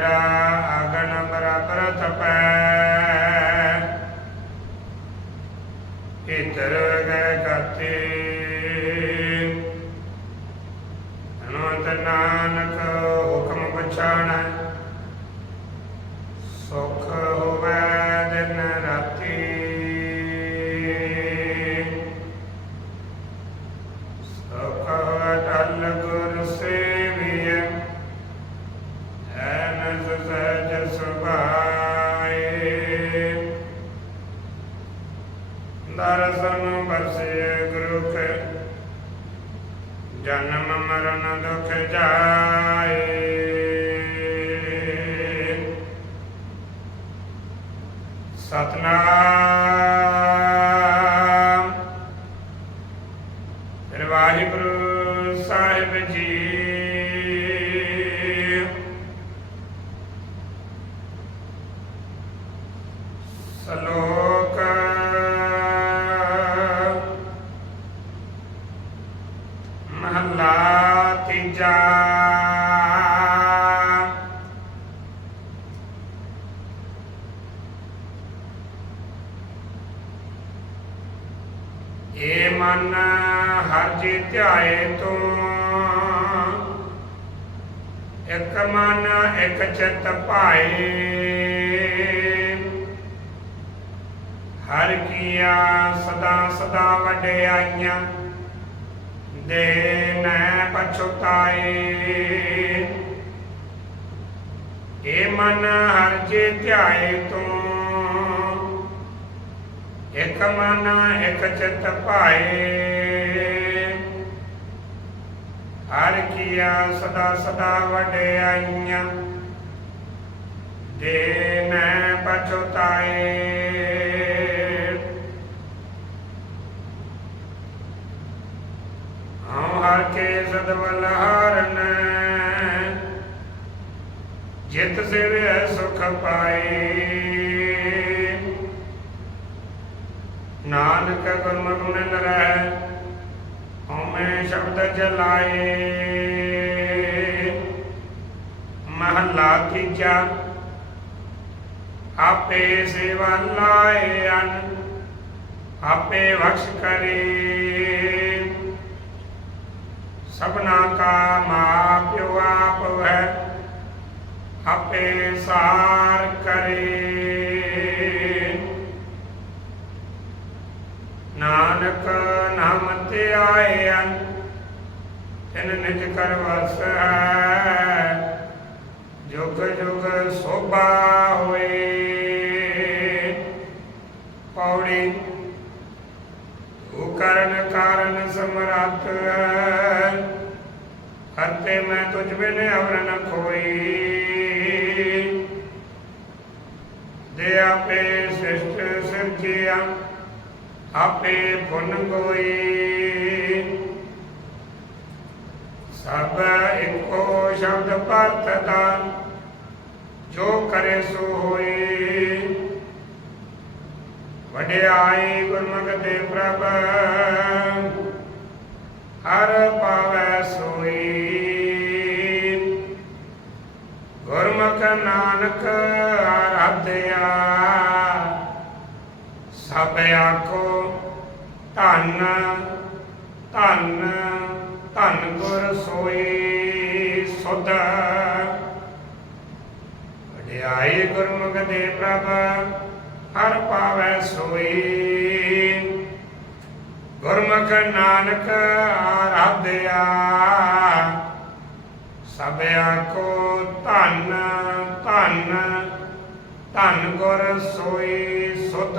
ਜਿਹੜਾ ਅਗਨ ਬਰਾਬਰ ਤਪੈ। ਇਤਰ ਗਏ ਕਰਤੇ ਅਨੰਤ ਨਾਨਕ ਹੁਕਮ ਪਛਾਣੈ। ਸੁਖ ਹੋਵੇ ਦਰਸ਼ਨ ਬਰਸੇ ਗੁਰੂ ਕੇ ਜਨਮ ਮਰਨ ਦੁਖ ਜਾਏ। ਸਤਨਾਮ। ਫਿਰ ਵਾਹਿਗੁਰੂ ਸਾਹਿਬ ਜੀ ਹਰ ਧਿਆਏ ਤੂੰ। ਇੱਕ ਮਨ, ਇੱਕ ਚਿੱਤ ਭਾਏ। ਹਰ ਕੀਆ ਸਦਾ ਸਦਾ ਵਡਿਆਈਆਂ ਦੇ ਨੈ ਪਛੁਤਾਏ। ਏ ਮਨ ਹਰ ਜੇ ਧਿਆਏ ਤੂੰ। ਇਕ ਮਨ, ਇਕ ਚਿਤ ਭਾਏ। ਹਰ ਕੀਆ ਸਦਾ ਸਦਾ ਵਡਿਆਈਆਂ ਦੇ ਨੈ ਪਛੁਤਾਏ। ਹਉ ਹਰ ਕੇ ਸਦਵਲ ਹਾਰਨ ਜਿਤ ਸਿਰ ਸੁਖ ਪਾਏ। ਨਾਨਕ ਗੁਰਮੁਖ ਨਿਨ ਰਹਿ ਹਉਮੈ ਜਲਾਏ। ਮਹਲਾ ਤੀਜਾ ਆਪੇ ਸੇਵਾ ਲਾਏ ਅਨ, ਆਪੇ ਬਖਸ਼ ਕਰੇ। ਸਭਨਾ ਕਾ ਮਾਪਿਓ ਆਪ ਹੈ ਆਪੇ ਸਾਰ ਕਰੇ। ਨਾਨਕ ਨਾਮ ਤੇ ਆਏ ਅਨ ਤਿਨ ਨਿਜ ਕਰ ਵਸ। ਹੈ ਜੁਗ ਜੁਗ ਸੋਭਾ ਹੋਏ। ਪੌੜੀ ਤੂੰ ਕਰਨ ਕਾਰਨ ਸਮਰੱਥ ਕਰਤੇ ਮੈਂ ਤੁਝ ਬਿਨ ਅਵਰ ਨ ਕੋਈ ਦੇ ਆਪੇ ਸਿਸ਼ਟ ਸਿਰਜਿਆ, ਆਪੇ ਪੁੰਨ ਗੋਈ ਸਭ ਸ਼ਬਦ ਸ਼ਬਦ ਪਰਤਦਾ ਜੋ ਕਰੇ ਸੋ ਹੋਏ। ਵਡਿਆਈ ਗੁਰਮੁਖ ਤੇ ਪ੍ਰਭ, ਹਰ ਪਾਵੈ ਸੋਈ। ਗੁਰਮੁਖ ਨਾਨਕ ਆਰਾਧਿਆ, ਸਭ ਆਖੋ ਧੰਨ ਧੰਨ। ਧੰਨ ਗੁਰ ਸੋਈ ਸੁਧ। ਵਡਿਆਈ ਗੁਰਮੁਖ ਦੇ ਪ੍ਰਭ, ਹਰ ਪਾਵੈ ਸੋਈ ਗੁਰਮੁਖ ਨਾਨਕ ਆਰਾਧਿਆ ਸਭ ਆਖੋ ਧੰਨ ਧੰਨ ਧੰਨ ਗੁਰ ਸੋਈ ਸੁਧ।